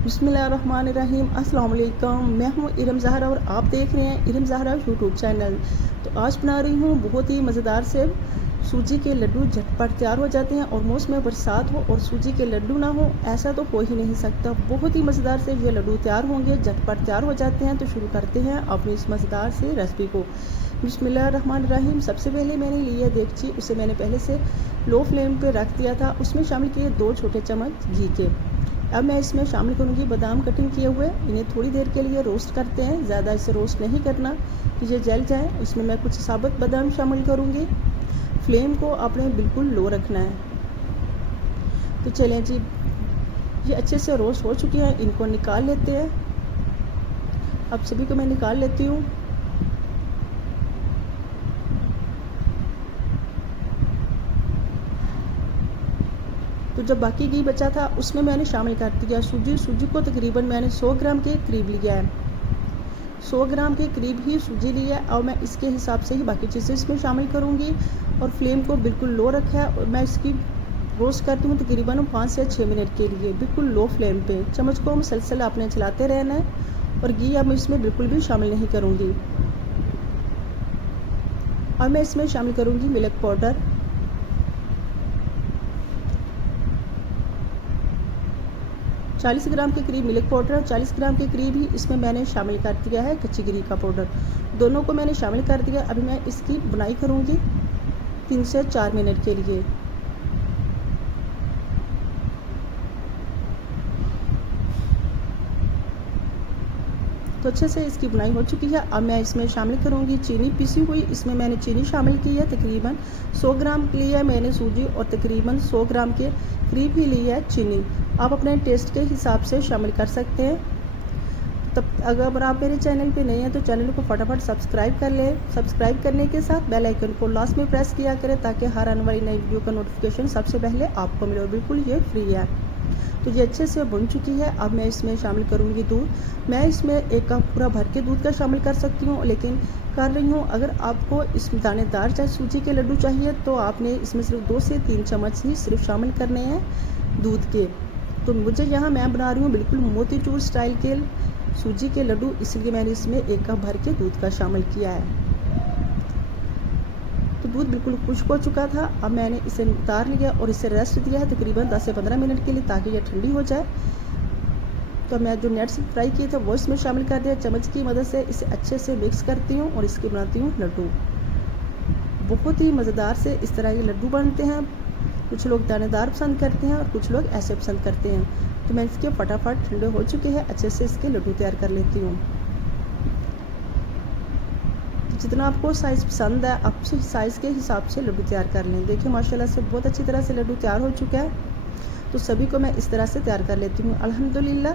बिस्मिल्लाहिर्रहमानिर्रहीम। अस्सलाम वालेकुम। मैं हूँ इरम ज़हरा और आप देख रहे हैं इरम ज़हरा यूट्यूब चैनल। तो आज बना रही हूँ बहुत ही मज़ेदार से सूजी के लड्डू। झटपट तैयार हो जाते हैं और मौसम में बरसात हो और सूजी के लड्डू ना हो, ऐसा तो हो ही नहीं सकता। बहुत ही मज़ेदार से ये लड्डू तैयार होंगे, झटपट तैयार हो जाते हैं। तो शुरू करते हैं अपनी इस मज़ेदार से रेसिपी को। बिस्मिल्लाहिर्रहमानिर्रहीम। सबसे पहले मैंने लिया देगची, उसे मैंने पहले से लो फ्लेम पे रख दिया था। उसमें शामिल किए 2 छोटे चम्मच घी के। अब मैं इसमें शामिल करूँगी बादाम कटिंग किए हुए। इन्हें थोड़ी देर के लिए रोस्ट करते हैं, ज़्यादा इसे रोस्ट नहीं करना कि ये जल जाए। इसमें मैं कुछ साबुत बादाम शामिल करूँगी। फ्लेम को आपने बिल्कुल लो रखना है। तो चलें जी, ये अच्छे से रोस्ट हो चुके हैं, इनको निकाल लेते हैं। अब सभी को मैं निकाल लेती हूँ। तो जब बाकी घी बचा था उसमें मैंने शामिल कर दिया सूजी को तकरीबन मैंने 100 ग्राम के करीब लिया है। 100 ग्राम के करीब ही सूजी लिया है और मैं इसके हिसाब से ही बाकी चीज़ें इसमें शामिल करूँगी। और फ्लेम को बिल्कुल लो रखा है और मैं इसकी रोस्ट करती हूँ तकरीबन 5 से 6 मिनट के लिए, बिल्कुल लो फ्लेम पे। चम्मच को मुसलसल आपने चलाते रहना है। और घी अब मैं इसमें बिल्कुल भी शामिल नहीं करूँगी। अब मैं इसमें शामिल करूँगी मिल्क पाउडर। 40 ग्राम के करीब मिल्क पाउडर और 40 ग्राम के करीब ही इसमें मैंने शामिल कर दिया है कच्ची गिरी का पाउडर। दोनों को मैंने शामिल कर दिया। अभी मैं इसकी बुनाई करूँगी 3 से 4 मिनट के लिए। तो अच्छे से इसकी बुनाई हो चुकी है। अब मैं इसमें शामिल करूँगी चीनी पिसी हुई। इसमें मैंने चीनी शामिल की है, तकरीबन 100 ग्राम के लिए मैंने सूजी और तकरीबन 100 ग्राम के करीब ही ली है चीनी। आप अपने टेस्ट के हिसाब से शामिल कर सकते हैं। तब अगर आप मेरे चैनल पे नए हैं तो चैनल को फटाफट सब्सक्राइब कर लें। सब्सक्राइब करने के साथ बेल आइकन को लास्ट में प्रेस किया करें ताकि हर आने वाली नई वीडियो का नोटिफिकेशन सबसे पहले आपको मिले। और बिल्कुल ये फ्री है। तो ये अच्छे से बुन चुकी है। अब मैं इसमें शामिल करूँगी दूध। मैं इसमें 1 कप पूरा भर के दूध का शामिल कर सकती हूँ, लेकिन कर रही हूँ अगर आपको इसमें दानेदार चाहे सूजी के लड्डू चाहिए तो आपने इसमें सिर्फ 2 से 3 चम्मच ही सिर्फ शामिल करने हैं दूध के। तो मुझे यहाँ मैं बना रही हूँ बिल्कुल मोतीचूर स्टाइल के सूजी के लड्डू, इसलिए मैंने इसमें 1 कप भर के दूध का शामिल किया है। तो दूध बिल्कुल खुश्क हो चुका था। अब मैंने इसे उतार लिया और इसे रेस्ट दिया है तकरीबन 10 से 15 मिनट के लिए ताकि यह ठंडी हो जाए। तो मैं जो नट्स फ्राई किए थे वो इसमें शामिल कर दिया। चम्मच की मदद से इसे अच्छे से मिक्स करती हूँ और इसके बनाती हूँ लड्डू। बहुत ही मज़ेदार से इस तरह के लड्डू बनते हैं। कुछ लोग दानेदार पसंद करते हैं और कुछ लोग ऐसे पसंद करते हैं। तो मैं इसके फटाफट ठंडे हो चुके हैं, अच्छे से इसके लड्डू तैयार कर लेती हूँ। जितना आपको साइज़ पसंद है आप साइज़ के हिसाब से लड्डू तैयार कर लें। देखिए माशाल्लाह से बहुत अच्छी तरह से लड्डू तैयार हो चुका है। तो सभी को मैं इस तरह से तैयार कर लेती हूँ। अल्हम्दुलिल्लाह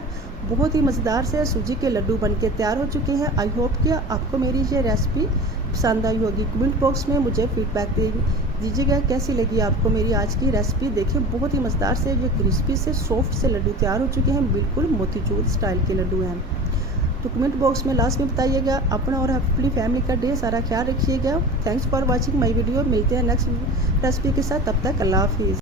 बहुत ही मज़ेदार से सूजी के लड्डू बनके तैयार हो चुके हैं। आई होप कि आपको मेरी ये रेसिपी पसंद आई होगी। कमेंट बॉक्स में मुझे फीडबैक दीजिएगा कैसी लगी आपको मेरी आज की रेसिपी। देखिए बहुत ही मज़ेदार से ये क्रिस्पी से सॉफ्ट से लड्डू तैयार हो चुके हैं, बिल्कुल मोतीचूर स्टाइल के लड्डू हैं। तो कमेंट बॉक्स में लास्ट में बताइएगा। अपना और अपनी फैमिली का ढेर सारा ख्याल रखिएगा। Thanks for watching my video. मिलते हैं नेक्स्ट रेसिपी के साथ, तब तक अल्लाह हाफिज़।